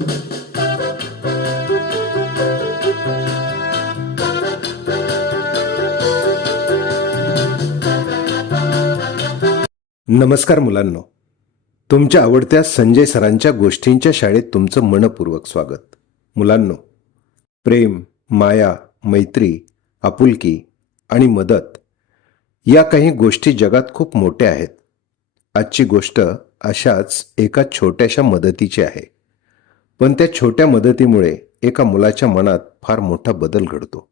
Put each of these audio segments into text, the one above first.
नमस्कार मुलांनो, तुमच्या आवडत्या संजय सरांच्या गोष्टींच्या शाळेत तुमचं मनपूर्वक स्वागत. मुलांनो, प्रेम, माया, मैत्री, आपुलकी आणि मदत या काही गोष्टी जगात खूप मोठ्या आहेत. आजची गोष्ट अशाच एका छोट्याशा मदतीची आहे. पण त्या छोट्या मदतीमुळे एका मुलाच्या मनात फार मोठा बदल घडतो.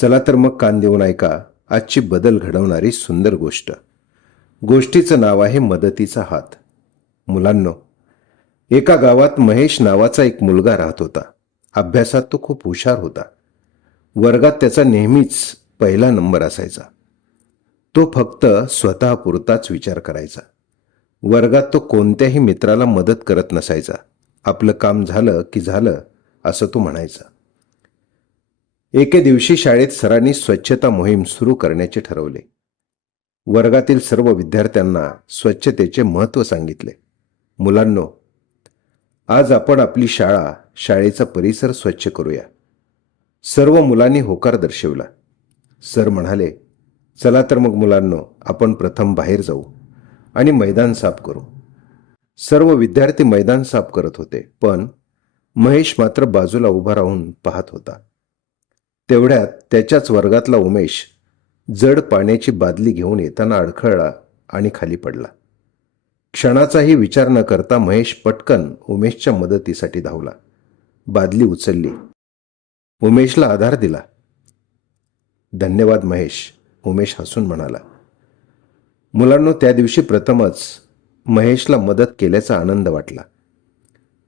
चला तर मग कान देऊन ऐका आजची बदल घडवणारी सुंदर गोष्ट. गोष्टीचं नाव आहे मदतीचा हात. मुलांनो, एका गावात महेश नावाचा एक मुलगा राहत होता. अभ्यासात तो खूप हुशार होता. वर्गात त्याचा नेहमीच पहिला नंबर असायचा. तो फक्त स्वतःपुरताच विचार करायचा. वर्गात तो कोणत्याही मित्राला मदत करत नसायचा. आपलं काम झालं की झालं असं तो म्हणायचा. एके दिवशी शाळेत सरांनी स्वच्छता मोहीम सुरू करण्याचे ठरवले. वर्गातील सर्व विद्यार्थ्यांना स्वच्छतेचे महत्त्व सांगितले. मुलांनो, आज आपण आपली शाळा, शाळेचा परिसर स्वच्छ करूया. सर्व मुलांनी होकार दर्शवला. सर म्हणाले, चला तर मग मुलांनो, आपण प्रथम बाहेर जाऊ आणि मैदान साफ करू. सर्व विद्यार्थी मैदान साफ करत होते, पण महेश मात्र बाजूला उभा राहून पाहत होता. तेवढ्यात त्याच्याच वर्गातला उमेश जड पाण्याची बादली घेऊन येताना अडखळला आणि खाली पडला. क्षणाचाही विचार न करता महेश पटकन उमेशच्या मदतीसाठी धावला. बादली उचलली. उमेशला आधार दिला. धन्यवाद महेश, उमेश हसून म्हणाला. मुलांनो, त्या दिवशी प्रथमच महेशला मदत केल्याचा आनंद वाटला.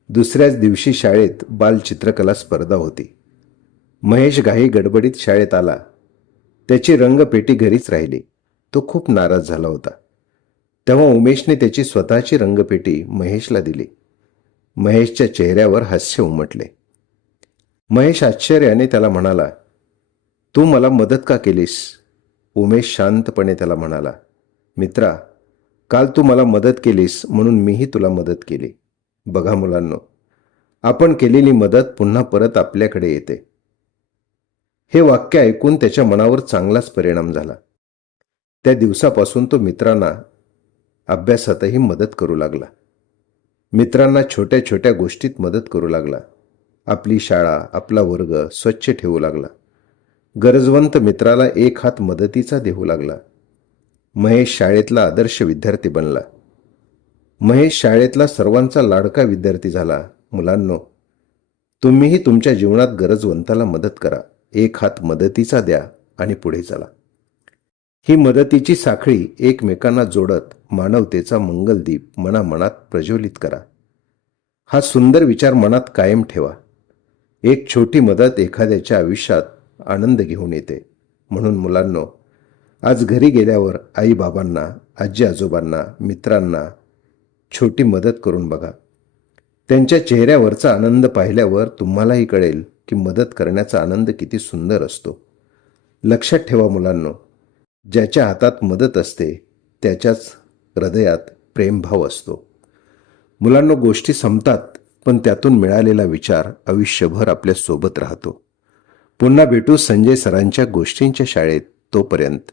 दुसऱ्याच दिवशी शाळेत बालचित्रकला स्पर्धा होती. महेश घाई गडबडीत शाळेत आला. त्याची रंगपेटी घरीच राहिली. तो खूप नाराज झाला होता. तेव्हा उमेशने त्याची स्वतःची रंगपेटी महेशला दिली. महेशच्या चेहऱ्यावर हास्य उमटले. महेश आश्चर्याने त्याला म्हणाला, तू मला मदत का केलीस? उमेश शांतपणे त्याला म्हणाला, मित्रा, काल तू मला मदत केलीस म्हणून मीही तुला मदत केली. बघा मुलांनो, आपण केलेली मदत पुन्हा परत आपल्याकडे येते. हे वाक्य ऐकून त्याच्या मनावर चांगलाच परिणाम झाला. त्या दिवसापासून तो मित्रांना अभ्यासातही मदत करू लागला. मित्रांना छोट्या छोट्या गोष्टीत मदत करू लागला. आपली शाळा, आपला वर्ग स्वच्छ ठेवू लागला. गरजवंत मित्राला एक हात मदतीचा देऊ लागला. महेश शाळेतला आदर्श विद्यार्थी बनला. महेश शाळेतला सर्वांचा लाडका विद्यार्थी झाला. मुलांनो, तुम्हीही तुमच्या जीवनात गरजवंताला मदत करा. एक हात मदतीचा द्या आणि पुढे चला. ही मदतीची साखळी एकमेकांना जोडत मानवतेचा मंगलदीप मनामनात प्रज्वलित करा. हा सुंदर विचार मनात कायम ठेवा. एक छोटी मदत एखाद्याच्या आयुष्यात आनंद घेऊन येते. म्हणून मुलांनो, आज घरी गेल्यावर आई बाबांना, आजी आजोबांना, मित्रांना छोटी मदत करून बघा. त्यांच्या चेहऱ्यावरचा आनंद पाहिल्यावर तुम्हालाही कळेल की मदत करण्याचा आनंद किती सुंदर असतो. लक्षात ठेवा मुलांनो, ज्याच्या हातात मदत असते त्याच्याच हृदयात प्रेमभाव असतो. मुलांनो, गोष्टी संपतात, पण त्यातून मिळालेला विचार आयुष्यभर आपल्या सोबत राहतो. पुन्हा भेटू संजय सरांच्या गोष्टींच्या शाळेत. तोपर्यंत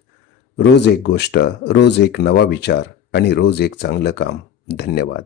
रोज एक गोष्ट, रोज एक नवा विचार आणि रोज एक चांगलं काम. धन्यवाद.